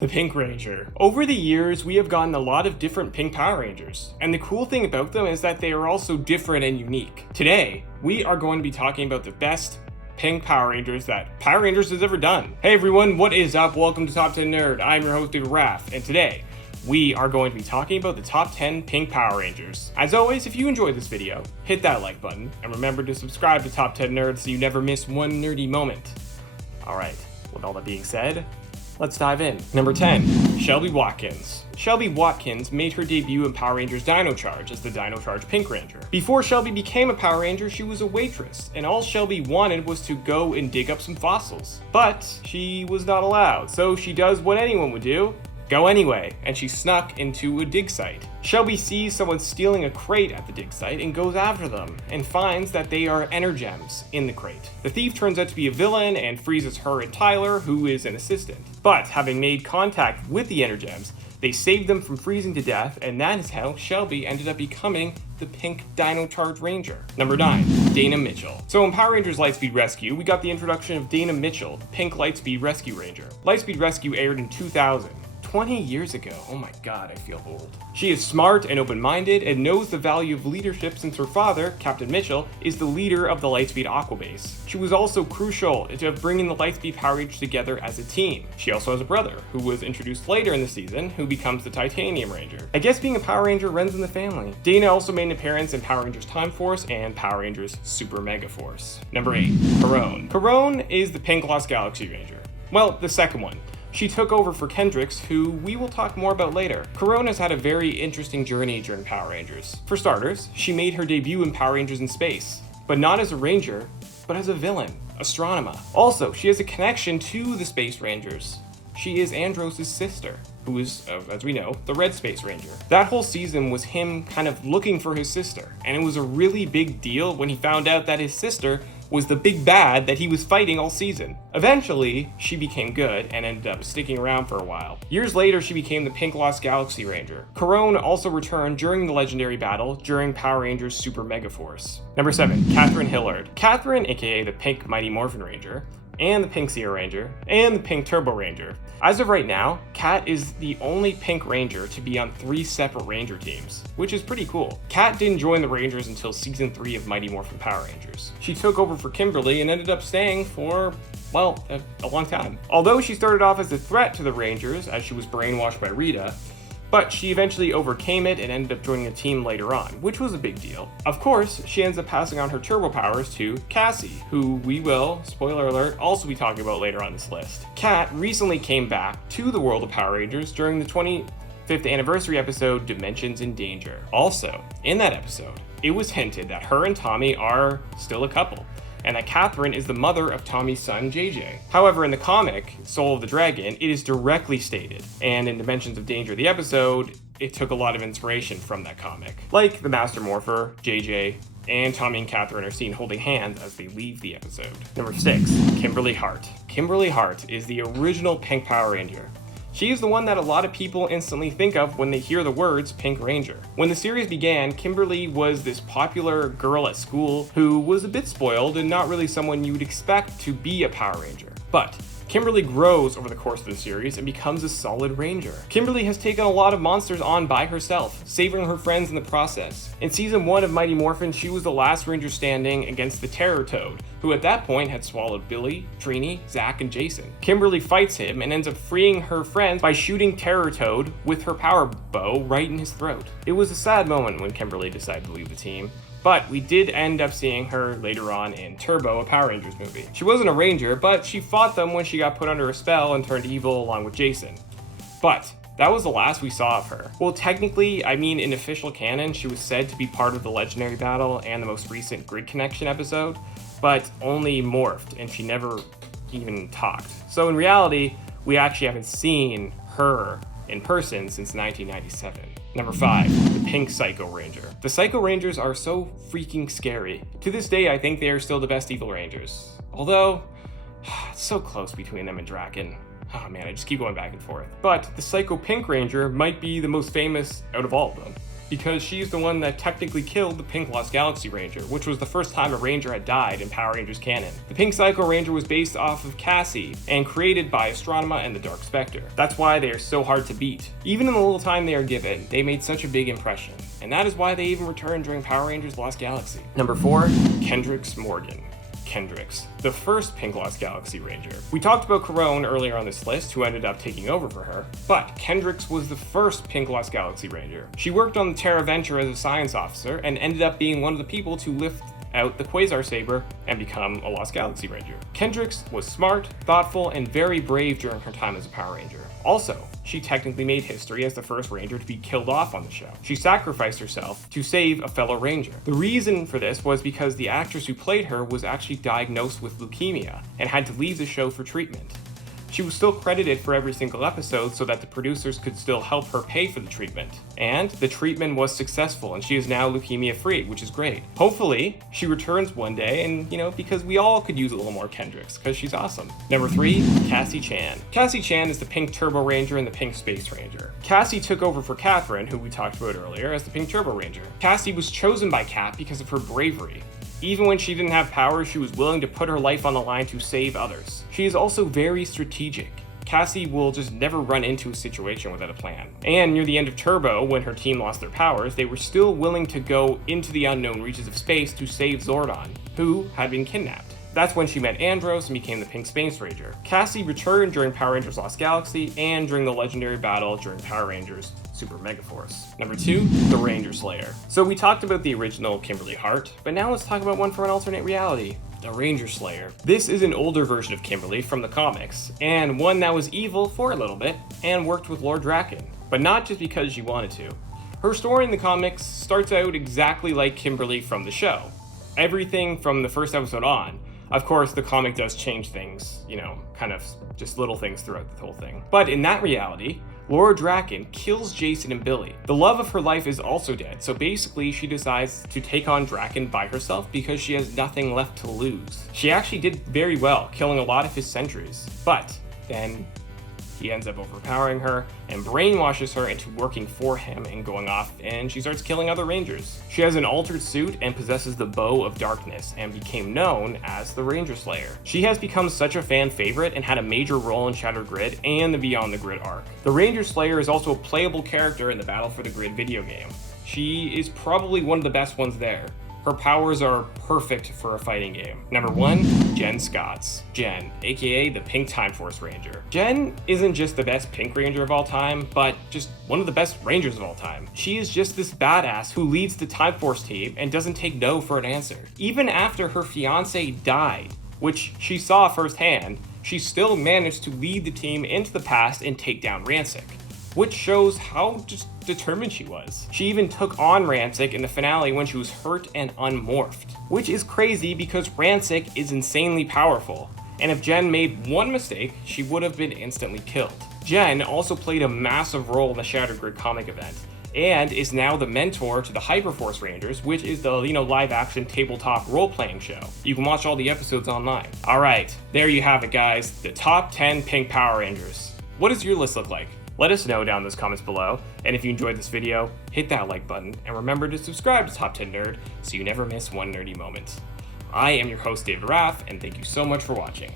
The Pink Ranger. Over the years, we have gotten a lot of different Pink Power Rangers, and the cool thing about them is that they are also different and unique. Today, we are going to be talking about the best Pink Power Rangers that Power Rangers has ever done. Hey everyone, what is up? Welcome to Top 10 Nerd. I'm your host, David Raff, and today, we are going to be talking about the top 10 Pink Power Rangers. As always, if you enjoyed this video, hit that like button, and remember to subscribe to Top 10 Nerd so you never miss one nerdy moment. Alright, with all that being said, let's dive in. Number 10, SHELBY Watkins. SHELBY Watkins made her debut in Power Rangers Dino Charge as the Dino Charge Pink Ranger. Before SHELBY became a Power Ranger, she was a waitress, and all SHELBY wanted was to go and dig up some fossils. But she was not allowed, so she does what anyone would do. Go anyway, and she snuck into a dig site. SHELBY sees someone stealing a crate at the dig site and goes after them, and finds that they are energems in the crate. The thief turns out to be a villain and freezes her and Tyler, who is an assistant. But having made contact with the energems, they save them from freezing to death, and that is how SHELBY ended up becoming the Pink Dino Charge Ranger. Number 9, Dana Mitchell. So in Power Rangers Lightspeed Rescue, we got the introduction of Dana Mitchell, the Pink Lightspeed Rescue Ranger. Lightspeed Rescue aired in 2000. 20 years ago. Oh my god, I feel old. She is smart and open-minded and knows the value of leadership since her father, Captain Mitchell, is the leader of the Lightspeed Aqua Base. She was also crucial to bringing the Lightspeed Power Rangers together as a team. She also has a brother, who was introduced later in the season, who becomes the Titanium Ranger. I guess being a Power Ranger runs in the family. Dana also made an appearance in Power Rangers Time Force and Power Rangers Super Mega Force. Number 8, KARONE. KARONE is the Pink Lost Galaxy Ranger. Well, the second one. She took over for KENDRIX, who we will talk more about later. KARONE has had a very interesting journey during Power Rangers. For starters, she made her debut in Power Rangers in Space, but not as a Ranger, but as a villain, Astronema. Also, she has a connection to the Space Rangers. She is Andros' sister, who is, as we know, the Red Space Ranger. That whole season was him kind of looking for his sister, and it was a really big deal when he found out that his sister was the big bad that he was fighting all season. Eventually, she became good and ended up sticking around for a while. Years later, she became the Pink Lost Galaxy Ranger. KARONE also returned during the legendary battle during Power Rangers Super Mega Force. Number 7, KATHERINE HILLARD. KATHERINE, aka the Pink Mighty Morphin Ranger, and the Pink Zero Ranger, and the Pink Turbo Ranger. As of right now, Kat is the only Pink Ranger to be on 3 separate Ranger teams, which is pretty cool. Kat didn't join the Rangers until season 3 of Mighty Morphin Power Rangers. She took over for Kimberly and ended up staying for, well, a long time. Although she started off as a threat to the Rangers as she was brainwashed by Rita, but she eventually overcame it and ended up joining the team later on, which was a big deal. Of course, she ends up passing on her turbo powers to Cassie, who we will, spoiler alert, also be talking about later on this list. Kat recently came back to the world of Power Rangers during the 25th anniversary episode, Dimensions in Danger. Also, in that episode, it was hinted that her and Tommy are still a couple, and that Katherine is the mother of Tommy's son, JJ. However, in the comic, Soul of the Dragon, it is directly stated, and in Dimensions of Danger, the episode, it took a lot of inspiration from that comic. Like the Master Morpher, JJ, and Tommy and Katherine are seen holding hands as they leave the episode. Number 6, Kimberly Hart. Kimberly Hart is the original Pink Power Ranger. She is the one that a lot of people instantly think of when they hear the words Pink Ranger. When the series began, Kimberly was this popular girl at school who was a bit spoiled and not really someone you would expect to be a Power Ranger. But Kimberly grows over the course of the series and becomes a solid Ranger. Kimberly has taken a lot of monsters on by herself, saving her friends in the process. In season 1 of Mighty Morphin, she was the last Ranger standing against the Terror Toad, who at that point had swallowed Billy, Trini, Zach, and Jason. Kimberly fights him and ends up freeing her friends by shooting Terror Toad with her power bow right in his throat. It was a sad moment when Kimberly decided to leave the team, but we did end up seeing her later on in Turbo, a Power Rangers movie. She wasn't a Ranger, but she fought them when she got put under a spell and turned evil along with Jason. But that was the last we saw of her. Well, technically, I mean in official canon, she was said to be part of the legendary battle and the most recent Grid Connection episode, but only morphed and she never even talked. So in reality, we actually haven't seen her in person since 1997. Number 5, the Pink Psycho Ranger. The Psycho Rangers are so freaking scary. To this day, I think they are still the best evil Rangers. Although, it's so close between them and Draken. Oh man, I just keep going back and forth. But the Psycho Pink Ranger might be the most famous out of all of them. because she's the one that technically killed the Pink Lost Galaxy Ranger, which was the first time a Ranger had died in Power Rangers canon. The Pink Psycho Ranger was based off of Cassie and created by Astronema and the Dark Spectre. That's why they are so hard to beat. Even in the little time they are given, they made such a big impression, and that is why they even returned during Power Rangers Lost Galaxy. Number 4, KENDRIX Morgan. KENDRIX, the first Pink Lost Galaxy Ranger. We talked about KARONE earlier on this list, who ended up taking over for her, but KENDRIX was the first Pink Lost Galaxy Ranger. She worked on the Terra Venture as a science officer and ended up being one of the people to lift out the Quasar Saber and become a Lost Galaxy Ranger. KENDRIX was smart, thoughtful, and very brave during her time as a Power Ranger. Also, she technically made history as the first Ranger to be killed off on the show. She sacrificed herself to save a fellow Ranger. The reason for this was because the actress who played her was actually diagnosed with leukemia and had to leave the show for treatment. She was still credited for every single episode so that the producers could still help her pay for the treatment. And the treatment was successful and she is now leukemia free, which is great. Hopefully, she returns one day and, because we all could use a little more KENDRIX because she's awesome. Number 3, Cassie Chan. Cassie Chan is the Pink Turbo Ranger and the Pink Space Ranger. Cassie took over for KATHERINE, who we talked about earlier, as the Pink Turbo Ranger. Cassie was chosen by Kat because of her bravery. Even when she didn't have powers, she was willing to put her life on the line to save others. She is also very strategic. Cassie will just never run into a situation without a plan. And near the end of Turbo, when her team lost their powers, they were still willing to go into the unknown reaches of space to save Zordon, who had been kidnapped. That's when she met Andros and became the Pink Space Ranger. Cassie returned during Power Rangers Lost Galaxy and during the legendary battle during Power Rangers Super Megaforce. Number 2, the Ranger Slayer. So we talked about the original Kimberly HART, but now let's talk about one from an alternate reality. The Ranger Slayer. This is an older version of Kimberly from the comics, and one that was evil for a little bit and worked with Lord Draken, but not just because she wanted to. Her story in the comics starts out exactly like Kimberly from the show. Everything from the first episode on. Of course, the comic does change things, kind of just little things throughout the whole thing. But in that reality, Laura Draken kills Jason and Billy. The love of her life is also dead, so basically she decides to take on Draken by herself because she has nothing left to lose. She actually did very well, killing a lot of his sentries, but then he ends up overpowering her and brainwashes her into working for him and going off, and she starts killing other Rangers. She has an altered suit and possesses the Bow of Darkness and became known as the Ranger Slayer. She has become such a fan favorite and had a major role in Shattered Grid and the Beyond the Grid arc. The Ranger Slayer is also a playable character in the Battle for the Grid video game. She is probably one of the best ones there. Her powers are perfect for a fighting game. Number 1, Jen Scotts. Jen, aka the Pink Time Force Ranger. Jen isn't just the best Pink Ranger of all time, but just one of the best Rangers of all time. She is just this badass who leads the Time Force team and doesn't take no for an answer. Even after her fiance died, which she saw firsthand, she still managed to lead the team into the past and take down Rancic, which shows how just determined she was. She even took on Rancic in the finale when she was hurt and unmorphed, which is crazy because Rancic is insanely powerful, and if Jen made one mistake, she would have been instantly killed. Jen also played a massive role in the Shattered Grid comic event, and is now the mentor to the Hyperforce Rangers, which is the, live-action tabletop role-playing show. You can watch all the episodes online. Alright, there you have it guys, the top 10 Pink Power Rangers. What does your list look like? Let us know down in those comments below, and if you enjoyed this video, hit that like button, and remember to subscribe to Top 10 Nerd so you never miss one nerdy moment. I am your host, David Raff, and thank you so much for watching.